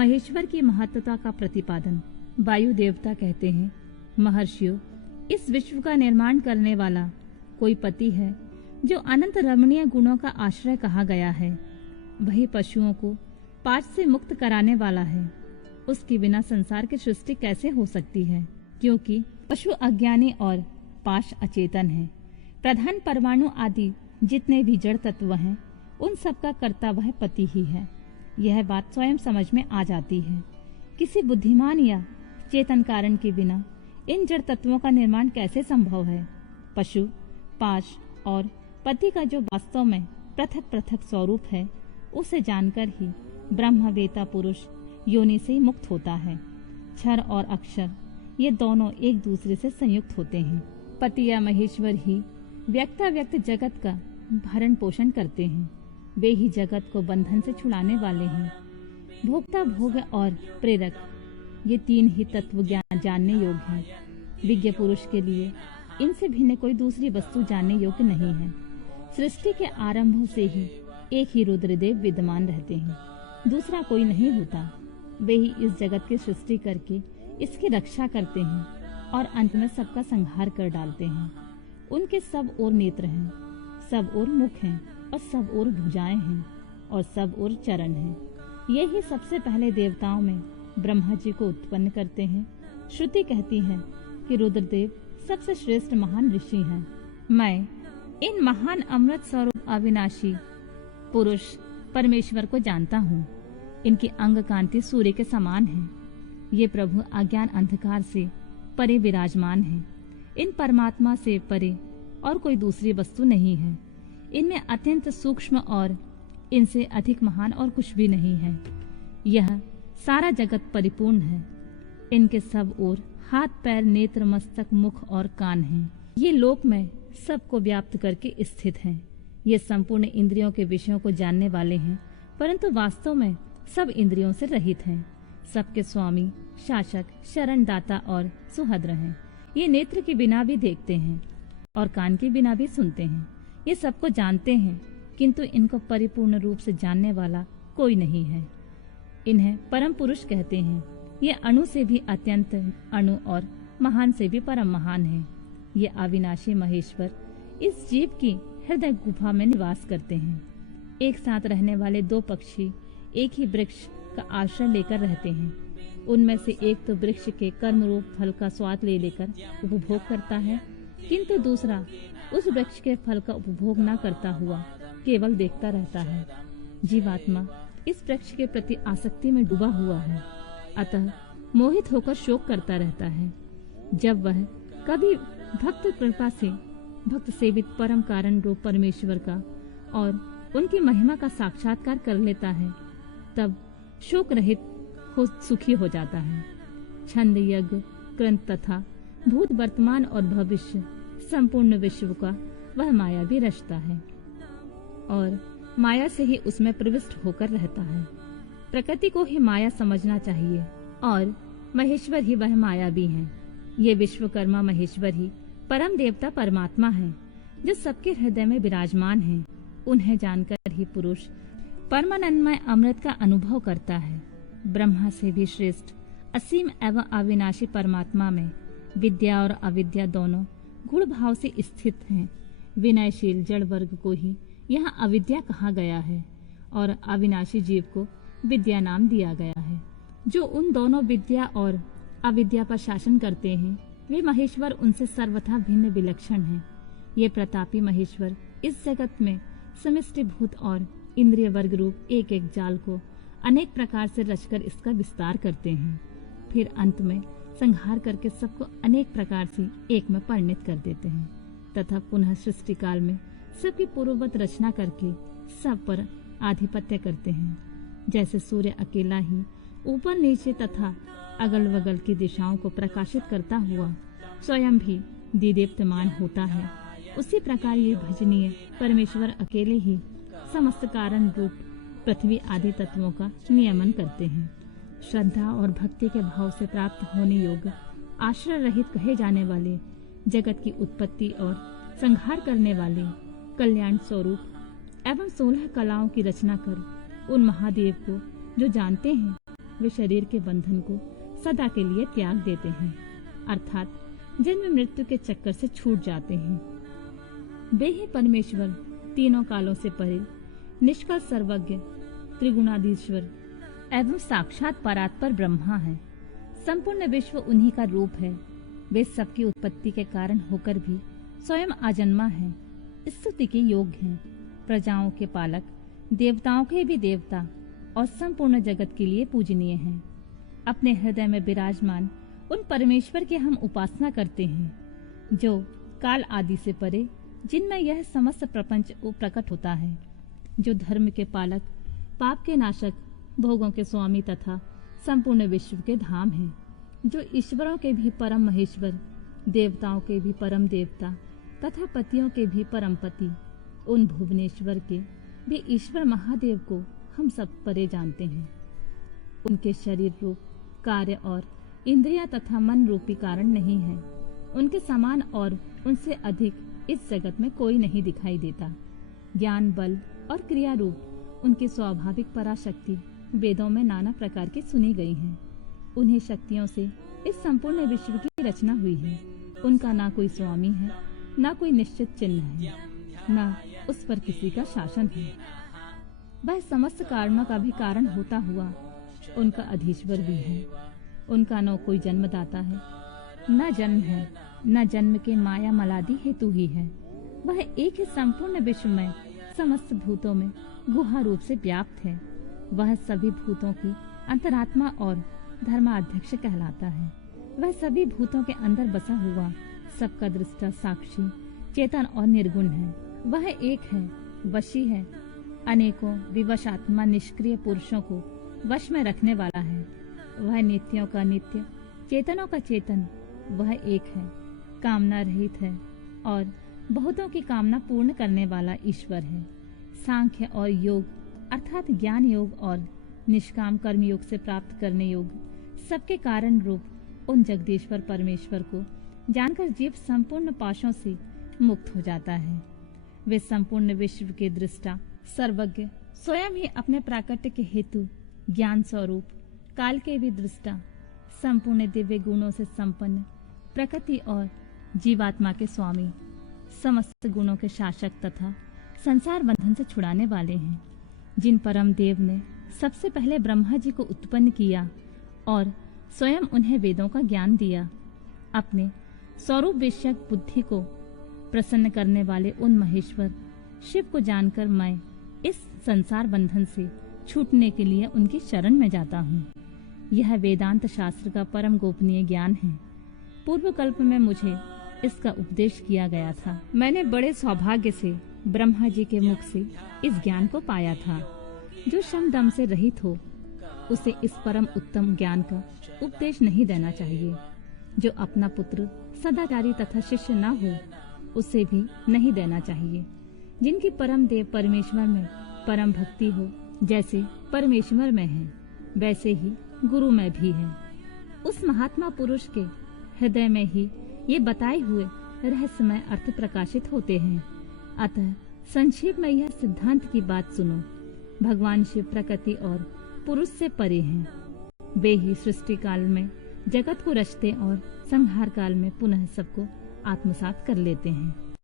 महेश्वर की महत्ता का प्रतिपादन। वायु देवता कहते हैं, महर्षियों, इस विश्व का निर्माण करने वाला कोई पति है जो अनंत रमणीय गुणों का आश्रय कहा गया है। वही पशुओं को पाश से मुक्त कराने वाला है। उसके बिना संसार की सृष्टि कैसे हो सकती है, क्योंकि पशु अज्ञानी और पाश अचेतन है। प्रधान परमाणु आदि जितने भी जड़ तत्व हैं, उन सब का कर्ता वह पति ही है। यह बात स्वयं समझ में आ जाती है। किसी बुद्धिमान या चेतन कारण के बिना इन जड़ तत्वों का निर्माण कैसे संभव है। पशु, पाश और पति का जो वास्तव में पृथक पृथक स्वरूप है, उसे जानकर ही ब्रह्मवेता पुरुष योनि से मुक्त होता है। क्षर और अक्षर ये दोनों एक दूसरे से संयुक्त होते हैं। पति या महेश्वर ही व्यक्ताव्यक्त जगत का भरण पोषण करते हैं। वे ही जगत को बंधन से छुड़ाने वाले हैं। भोक्ता, भोग और प्रेरक, ये तीन ही तत्व ज्ञान जानने योग्य हैं। विज्ञ पुरुष के लिए इनसे भिन्न कोई दूसरी वस्तु जानने योग्य नहीं है। सृष्टि के आरंभ से ही एक ही रुद्रदेव विद्यमान रहते हैं, दूसरा कोई नहीं होता। वे ही इस जगत की सृष्टि करके इसकी रक्षा करते हैं और अंत में सबका संहार कर डालते हैं। उनके सब ओर नेत्र हैं, सब ओर मुख हैं और सब ओर भुजाएं हैं और सब ओर चरण हैं। ये ही सबसे पहले देवताओं में ब्रह्मा जी को उत्पन्न करते हैं। श्रुति कहती है कि रुद्रदेव सबसे श्रेष्ठ महान ऋषि हैं। मैं इन महान अमृत स्वरूप अविनाशी पुरुष परमेश्वर को जानता हूँ। इनकी अंग कांति सूर्य के समान है। ये प्रभु अज्ञान अंधकार से परे विराजमान है। इन परमात्मा से परे और कोई दूसरी वस्तु नहीं है। इनमें अत्यंत सूक्ष्म और इनसे अधिक महान और कुछ भी नहीं है। यह सारा जगत परिपूर्ण है। इनके सब ओर हाथ, पैर, नेत्र, मस्तक, मुख और कान हैं। ये लोक में सबको व्याप्त करके स्थित हैं। ये संपूर्ण इंद्रियों के विषयों को जानने वाले हैं, परंतु वास्तव में सब इंद्रियों से रहित हैं। सबके स्वामी, शासक, शरण दाता और सुहद्र हैं। ये नेत्र के बिना भी देखते हैं और कान के बिना भी सुनते हैं। ये सबको जानते हैं, किंतु इनको परिपूर्ण रूप से जानने वाला कोई नहीं है। इन्हें परम पुरुष कहते हैं। ये अणु से भी अत्यंत अणु और महान से भी परम महान है। ये अविनाशी महेश्वर इस जीव की हृदय गुफा में निवास करते हैं। एक साथ रहने वाले दो पक्षी एक ही वृक्ष का आश्रय लेकर रहते हैं। उनमें से एक तो वृक्ष के कर्म रूप फल का स्वाद ले लेकर उपभोग करता है, किंतु दूसरा उस वृक्ष के फल का उपभोग न करता हुआ केवल देखता रहता है। जीवात्मा इस वृक्ष के प्रति आसक्ति में डूबा हुआ है, अतः मोहित होकर शोक करता रहता है। जब वह कभी भक्त कृपा से भक्त सेवित परम कारण रूप परमेश्वर का और उनकी महिमा का साक्षात्कार कर लेता है, तब शोक रहित हो सुखी हो जाता है। छंद, यज्ञ, कृंत तथा भूत, वर्तमान और भविष्य संपूर्ण विश्व का वह माया भी रचता है और माया से ही उसमें प्रविष्ट होकर रहता है। प्रकृति को ही माया समझना चाहिए और महेश्वर ही वह माया भी है। ये विश्वकर्मा महेश्वर ही परम देवता परमात्मा है, जो सबके हृदय में विराजमान है। उन्हें जानकर ही पुरुष परमानंदमय अमृत का अनुभव करता है। ब्रह्मा से भी श्रेष्ठ असीम एवं अविनाशी परमात्मा में विद्या और अविद्या दोनों गुण भाव से स्थित हैं। विनयशील जड़ वर्ग को ही यहाँ अविद्या कहा गया है और अविनाशी जीव को विद्या नाम दिया गया है। जो उन दोनों विद्या और अविद्या पर शासन करते हैं, वे महेश्वर उनसे सर्वथा भिन्न विलक्षण हैं। ये प्रतापी महेश्वर इस जगत में समष्टि भूत और इंद्रिय वर्ग रूप एक एक जाल को अनेक प्रकार से रचकर इसका विस्तार करते हैं। फिर अंत में संहार करके सबको अनेक प्रकार से एक में परिणत कर देते हैं तथा पुनः सृष्टि काल में सबकी पूर्ववत रचना करके सब पर आधिपत्य करते हैं। जैसे सूर्य अकेला ही ऊपर नीचे तथा अगल बगल की दिशाओं को प्रकाशित करता हुआ स्वयं भी दीदीप्यमान होता है, उसी प्रकार ये भजनीय परमेश्वर अकेले ही समस्त कारण रूप पृथ्वी आदि तत्वों का नियमन करते हैं। श्रद्धा और भक्ति के भाव से प्राप्त होने योग्य आश्रय रहित कहे जाने वाले जगत की उत्पत्ति और संहार करने वाले कल्याण स्वरूप एवं 16 कलाओं की रचना कर उन महादेव को जो जानते हैं, वे शरीर के बंधन को सदा के लिए त्याग देते हैं, अर्थात जन्म मृत्यु के चक्कर से छूट जाते हैं। वे ही परमेश्वर तीनों कालों से परे, निष्कल सर्वज्ञ, त्रिगुणाधीश्वर एवं साक्षात परात्पर ब्रह्मा है। संपूर्ण विश्व उन्हीं का रूप है। वे सबकी उत्पत्ति के कारण होकर भी स्वयं आजन्मा है, स्तुति के योग्य हैं, प्रजाओं के पालक, देवताओं के भी देवता और संपूर्ण जगत के लिए पूजनीय हैं। अपने हृदय में विराजमान उन परमेश्वर की हम उपासना करते हैं, जो काल आदि से परे, जिनमें यह समस्त प्रपंच प्रकट होता है, जो धर्म के पालक, पाप के नाशक, भोगों के स्वामी तथा संपूर्ण विश्व के धाम हैं, जो ईश्वरों के भी परम महेश्वर, देवताओं के भी परम देवता तथा पतियों के भी परम पति, उन भुवनेश्वर के भी ईश्वर महादेव को हम सब परे जानते हैं। उनके शरीर रूप, कार्य और इंद्रियां तथा मन रूपी कारण नहीं है। उनके समान और उनसे अधिक इस जगत में कोई नहीं दिखाई देता। ज्ञान, बल और क्रिया रूप उनकी स्वाभाविक पराशक्ति वेदों में नाना प्रकार की सुनी गई हैं। उन्हीं शक्तियों से इस संपूर्ण विश्व की रचना हुई है। उनका ना कोई स्वामी है, ना कोई निश्चित चिन्ह है, ना उस पर किसी का शासन है। वह समस्त कारणों का भी कारण होता हुआ उनका अधीश्वर भी है। उनका न कोई जन्मदाता है, न जन्म है, न जन्म के माया मलादि हेतु ही है। वह एक ही संपूर्ण विश्व में समस्त भूतों में गुहा रूप से व्याप्त है। वह सभी भूतों की अंतरात्मा और धर्माध्यक्ष कहलाता है। वह सभी भूतों के अंदर बसा हुआ सबका दृष्टा, साक्षी, चेतन और निर्गुण है। वह एक है, वशी है, अनेकों विवश आत्मा निष्क्रिय पुरुषों को वश में रखने वाला है। वह नित्यों का नित्य, चेतनों का चेतन, वह एक है, कामना रहित है और बहुतों की कामना पूर्ण करने वाला ईश्वर है। सांख्य और योग अर्थात ज्ञान योग और निष्काम कर्म योग से प्राप्त करने योग सबके कारण रूप उन जगदीश्वर परमेश्वर को जानकर जीव संपूर्ण पाशों से मुक्त हो जाता है। वे संपूर्ण विश्व के दृष्टा, सर्वज्ञ, स्वयं ही अपने प्राकट्य के हेतु ज्ञान स्वरूप, काल के भी दृष्टा, संपूर्ण दिव्य गुणों से संपन्न, प्रकृति और जीवात्मा के स्वामी, समस्त गुणों के शासक तथा संसार बंधन से छुड़ाने वाले हैं। जिन परम देव ने सबसे पहले ब्रह्मा जी को उत्पन्न किया और स्वयं उन्हें वेदों का ज्ञान दिया, अपने स्वरूप विषयक बुद्धि को प्रसन्न करने वाले उन महेश्वर शिव को जानकर मैं इस संसार बंधन से छूटने के लिए उनकी शरण में जाता हूँ। यह वेदांत शास्त्र का परम गोपनीय ज्ञान है। पूर्व कल्प में मुझे इसका उपदेश किया गया था। मैंने बड़े सौभाग्य से ब्रह्मा जी के मुख से इस ज्ञान को पाया था। जो शम दम से रहित हो उसे इस परम उत्तम ज्ञान का उपदेश नहीं देना चाहिए। जो अपना पुत्र सदाचारी तथा शिष्य न हो उसे भी नहीं देना चाहिए। जिनकी परम देव परमेश्वर में परम भक्ति हो, जैसे परमेश्वर में है वैसे ही गुरु में भी है। उस महात्मा पुरुष के हृदय में ही ये बताए हुए रहस्यमय अर्थ प्रकाशित होते हैं। अतः संक्षेप में यह सिद्धांत की बात सुनो। भगवान शिव प्रकृति और पुरुष से परे हैं। वे ही सृष्टि काल में जगत को रचते और संहार काल में पुनः सबको आत्मसात कर लेते हैं।